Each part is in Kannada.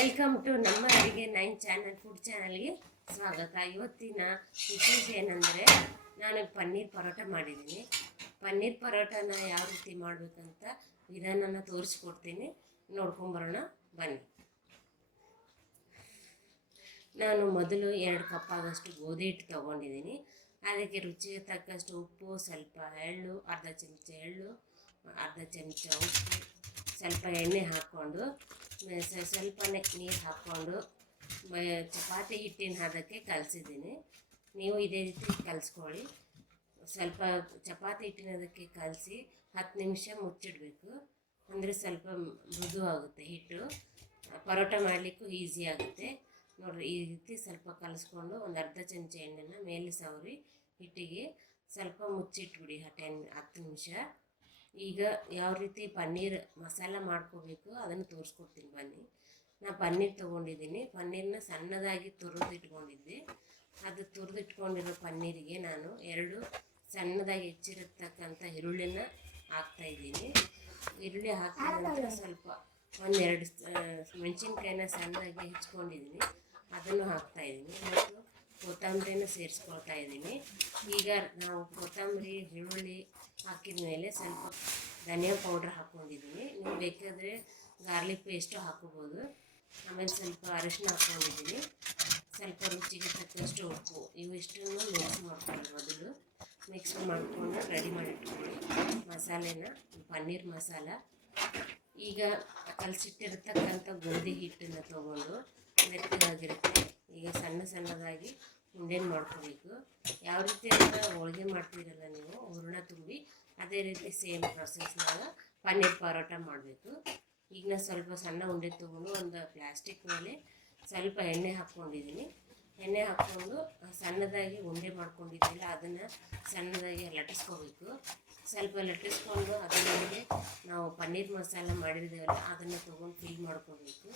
ವೆಲ್ಕಮ್ ಟು ನಮ್ಮ ಅಡಿಗೆ 9 ಚಾನಲ್ ಫುಡ್ ಚಾನಲ್ಗೆ ಸ್ವಾಗತ. ಇವತ್ತಿನ ವಿಶೇಷ ಏನಂದರೆ ನಾನು ಪನ್ನೀರ್ ಪರೋಟ ಮಾಡಿದ್ದೀನಿ. ಪನ್ನೀರ್ ಪರೋಟನ ಯಾವ ರೀತಿ ಮಾಡಬೇಕಂತ ವಿಧಾನನ ತೋರಿಸ್ಕೊಡ್ತೀನಿ, ನೋಡ್ಕೊಂಬರೋಣ ಬನ್ನಿ. ನಾನು ಮೊದಲು 2 ಕಪ್ ಆಗೋಷ್ಟು ಗೋಧಿ ಹಿಟ್ಟು ತೊಗೊಂಡಿದ್ದೀನಿ. ಅದಕ್ಕೆ ರುಚಿಗೆ ತಕ್ಕಷ್ಟು ಉಪ್ಪು, ಸ್ವಲ್ಪ ಎಳ್ಳು, ಅರ್ಧ ಚಮಚ ಎಳ್ಳು, ಅರ್ಧ ಚಮಚ ಉಪ್ಪು, ಸ್ವಲ್ಪ ಎಣ್ಣೆ ಹಾಕ್ಕೊಂಡು ಸ್ವಲ್ಪನೇ ನೀರು ಹಾಕ್ಕೊಂಡು ಚಪಾತಿ ಹಿಟ್ಟಿನ ಹದಕ್ಕೆ ಕಲಸಿದ್ದೀನಿ. ನೀವು ಇದೇ ರೀತಿ ಕಲಿಸ್ಕೊಳ್ಳಿ. ಸ್ವಲ್ಪ ಚಪಾತಿ ಹಿಟ್ಟಿನ ಹದಕ್ಕೆ ಕಲಸಿ 10 ನಿಮಿಷ ಮುಚ್ಚಿಡಬೇಕು. ಅಂದರೆ ಸ್ವಲ್ಪ ಮೃದು ಆಗುತ್ತೆ ಹಿಟ್ಟು, ಪರೋಟ ಮಾಡಲಿಕ್ಕೂ ಈಸಿ ಆಗುತ್ತೆ. ನೋಡಿರಿ, ಈ ರೀತಿ ಸ್ವಲ್ಪ ಕಲಿಸ್ಕೊಂಡು ಒಂದು ಅರ್ಧ ಚಮಚ ಎಣ್ಣೆನ ಮೇಲೆ ಸವರಿ ಹಿಟ್ಟಿಗೆ ಸ್ವಲ್ಪ ಮುಚ್ಚಿಟ್ಬಿಡಿ 10 ನಿಮಿಷ. ಈಗ ಯಾವ ರೀತಿ ಪನ್ನೀರ್ ಮಸಾಲ ಮಾಡ್ಕೋಬೇಕು ಅದನ್ನು ತೋರಿಸ್ಕೊಡ್ತೀನಿ ಬನ್ನಿ. ನಾನು ಪನ್ನೀರ್ ತೊಗೊಂಡಿದ್ದೀನಿ. ಪನ್ನೀರನ್ನ ಸಣ್ಣದಾಗಿ ತುರಿದಿಟ್ಕೊಂಡಿದ್ದೆ. ಅದು ತುರಿದಿಟ್ಕೊಂಡಿರೋ ಪನ್ನೀರಿಗೆ ನಾನು 2 ಸಣ್ಣದಾಗಿ ಹೆಚ್ಚಿರತಕ್ಕಂಥ ಈರುಳ್ಳಿನ ಹಾಕ್ತಾಯಿದ್ದೀನಿ. ಈರುಳ್ಳಿ ಹಾಕಿದ ನಂತರ ಸ್ವಲ್ಪ 1-2 ಮೆಣಸಿನ್ಕಾಯಿನ ಸಣ್ಣದಾಗಿ ಹೆಚ್ಕೊಂಡಿದ್ದೀನಿ, ಅದನ್ನು ಹಾಕ್ತಾಯಿದ್ದೀನಿ. ಮತ್ತು ಕೊತ್ತಂಬರಿನ ಸೇರಿಸ್ಕೊಳ್ತಾ ಇದ್ದೀನಿ. ಈಗ ನಾವು ಕೊತ್ತಂಬರಿ ಈರುಳ್ಳಿ ಹಾಕಿದ ಮೇಲೆ ಸ್ವಲ್ಪ ಧನಿಯಾ ಪೌಡ್ರ್ ಹಾಕ್ಕೊಂಡಿದ್ದೀನಿ. ನೀವು ಬೇಕಾದರೆ ಗಾರ್ಲಿಕ್ ಪೇಸ್ಟು ಹಾಕೋಬೋದು. ಆಮೇಲೆ ಸ್ವಲ್ಪ ಅರಿಶಿನ ಹಾಕ್ಕೊಂಡಿದ್ದೀನಿ, ಸ್ವಲ್ಪ ರುಚಿಗೆ ತಕ್ಕಷ್ಟು ಉಪ್ಪು. ಇವಿಷ್ಟನ್ನು ಮಿಕ್ಸ್ ಮಾಡ್ಕೊಳ್ಳಿ. ಮೊದಲು ಮಿಕ್ಸ್ ಮಾಡಿಕೊಂಡು ರೆಡಿ ಮಾಡಿಟ್ಕೊಳ್ಳಿ ಮಸಾಲೆನ, ಪನ್ನೀರ್ ಮಸಾಲ. ಈಗ ಕಲಸಿಟ್ಟಿರ್ತಕ್ಕಂಥ ಗೋಧಿ ಹಿಟ್ಟನ್ನು ತೊಗೊಂಡು ಮೆತ್ತಗಾಗಿರುತ್ತೆ. ಈಗ ಸಣ್ಣದಾಗಿ ಉಂಡೆನ ಮಾಡ್ಕೋಬೇಕು. ಯಾವ ರೀತಿ ಅಂತ ಹೋಳಿಗೆ ಮಾಡ್ತೀರಲ್ಲ ನೀವು ಹೂರಣ ತುಂಬಿ, ಅದೇ ರೀತಿ ಸೇಮ್ ಪ್ರೊಸೆಸ್ನಾಗ ಪನ್ನೀರ್ ಪರೋಟ ಮಾಡಬೇಕು. ಈಗ ನಾನು ಸ್ವಲ್ಪ ಸಣ್ಣ ಉಂಡೆ ತೊಗೊಂಡು ಒಂದು ಪ್ಲಾಸ್ಟಿಕ್ ಮೇಲೆ ಸ್ವಲ್ಪ ಎಣ್ಣೆ ಹಾಕ್ಕೊಂಡಿದ್ದೀನಿ. ಎಣ್ಣೆ ಹಾಕ್ಕೊಂಡು ಸಣ್ಣದಾಗಿ ಉಂಡೆ ಮಾಡ್ಕೊಂಡಿದ್ದಿಲ್ಲ ಅದನ್ನು ಸಣ್ಣದಾಗಿ ಲಟ್ಟಿಸ್ಕೋಬೇಕು. ಸ್ವಲ್ಪ ಲಟ್ಟಿಸ್ಕೊಂಡು ಅದರ ಮೇಲೆ ನಾವು ಪನ್ನೀರ್ ಮಸಾಲ ಮಾಡಿರ್ತೀವಲ್ಲ ಅದನ್ನು ತೊಗೊಂಡು ಫಿಲ್ ಮಾಡ್ಕೋಬೇಕು.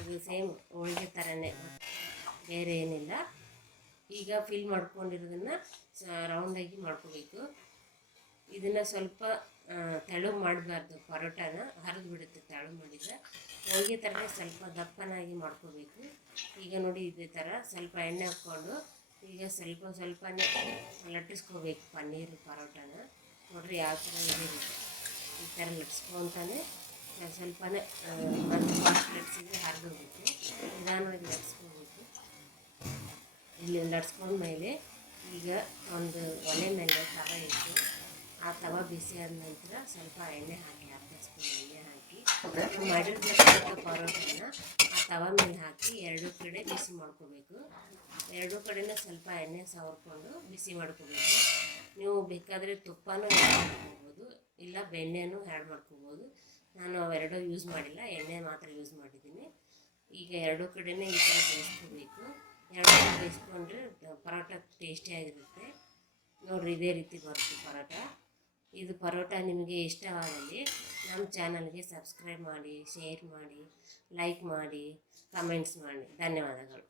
ಇದು ಸೇಮ್ ಹೋಳಿಗೆ ಥರನೇ, ಬೇರೆ ಏನಿಲ್ಲ. ಈಗ ಫಿಲ್ ಮಾಡ್ಕೊಂಡಿರೋದನ್ನು ರೌಂಡಾಗಿ ಮಾಡ್ಕೋಬೇಕು. ಇದನ್ನು ಸ್ವಲ್ಪ ತೆಳು ಮಾಡಬಾರ್ದು, ಪರೋಟಾನ ಹರಿದು ಬಿಡುತ್ತೆ ತೆಳು ಮಾಡಿದರೆ. ಹೋಳಿಗೆ ಥರನೇ ಸ್ವಲ್ಪ ದಪ್ಪನಾಗಿ ಮಾಡ್ಕೋಬೇಕು. ಈಗ ನೋಡಿ ಇದೇ ಥರ ಸ್ವಲ್ಪ ಎಣ್ಣೆ ಹಾಕ್ಕೊಂಡು ಈಗ ಸ್ವಲ್ಪನೇ ಲಟ್ಟಿಸ್ಕೋಬೇಕು ಪನ್ನೀರ್ ಪರೋಟಾನ. ನೋಡಿರಿ ಯಾವ ಥರ ಇದೆ, ಈ ಥರ ಲಟ್ಸ್ಕೊತಾನೆ ಸ್ವಲ್ಪನೇ ಮತ್ತು ಫಾಸ್ಟ್ ಲಟ್ಸಿದ್ರೆ ಹರಿದೋಗ್ಬೇಕು. ನಿಧಾನವಾಗಿ ಲಟ್ಸ್ಕೋಬೇಕು. ಇಲ್ಲಿ ಲಟ್ಸ್ಕೊಂಡ್ಮೇಲೆ ಈಗ ಒಂದು ಒಲೆ ಮೇಲೆ ತವ ಇಟ್ಟು ಆ ತವ ಬಿಸಿ ಆದ ನಂತರ ಸ್ವಲ್ಪ ಎಣ್ಣೆ ಹಾಕಿ, ಅರ್ಧ ಸ್ಪೂನ್ ಎಣ್ಣೆ ಹಾಕಿ ಮಾಡಿರ್ತಕ್ಕಂಥ ಪರೋಟನ ಆ ತವ ಮೇಲೆ ಹಾಕಿ 2 ಕಡೆ ಬಿಸಿ ಮಾಡ್ಕೋಬೇಕು. 2 ಕಡೆನೂ ಸ್ವಲ್ಪ ಎಣ್ಣೆ ಸವರ್ಕೊಂಡು ಬಿಸಿ ಮಾಡ್ಕೋಬೇಕು. ನೀವು ಬೇಕಾದರೆ ತುಪ್ಪನೂ ಆ್ಯಡ್ ಮಾಡ್ಕೋಬೋದು, ಇಲ್ಲ ಬೆಣ್ಣೆನೂ ಆ್ಯಡ್ ಮಾಡ್ಕೋಬೋದು. ನಾನು ಅವೆರಡೂ ಯೂಸ್ ಮಾಡಿಲ್ಲ, ಎಣ್ಣೆ ಮಾತ್ರ ಯೂಸ್ ಮಾಡಿದ್ದೀನಿ. ಈಗ 2 ಕಡೆನೇ ಈ ಥರ ಬೇಯಿಸ್ಕೋಬೇಕು. 2 ಕಡೆ ಬೇಯಿಸ್ಕೊಂಡ್ರೆ ಪರೋಟ ಟೇಸ್ಟಿಯಾಗಿರುತ್ತೆ. ನೋಡಿರಿ, ಇದೇ ರೀತಿ ಬರುತ್ತೆ ಪರೋಟ. ಇದು ಪರೋಟ ನಿಮಗೆ ಇಷ್ಟವಾದಲ್ಲಿ ನಮ್ಮ ಚಾನಲ್ಗೆ ಸಬ್ಸ್ಕ್ರೈಬ್ ಮಾಡಿ, ಶೇರ್ ಮಾಡಿ, ಲೈಕ್ ಮಾಡಿ, ಕಮೆಂಟ್ಸ್ ಮಾಡಿ. ಧನ್ಯವಾದಗಳು.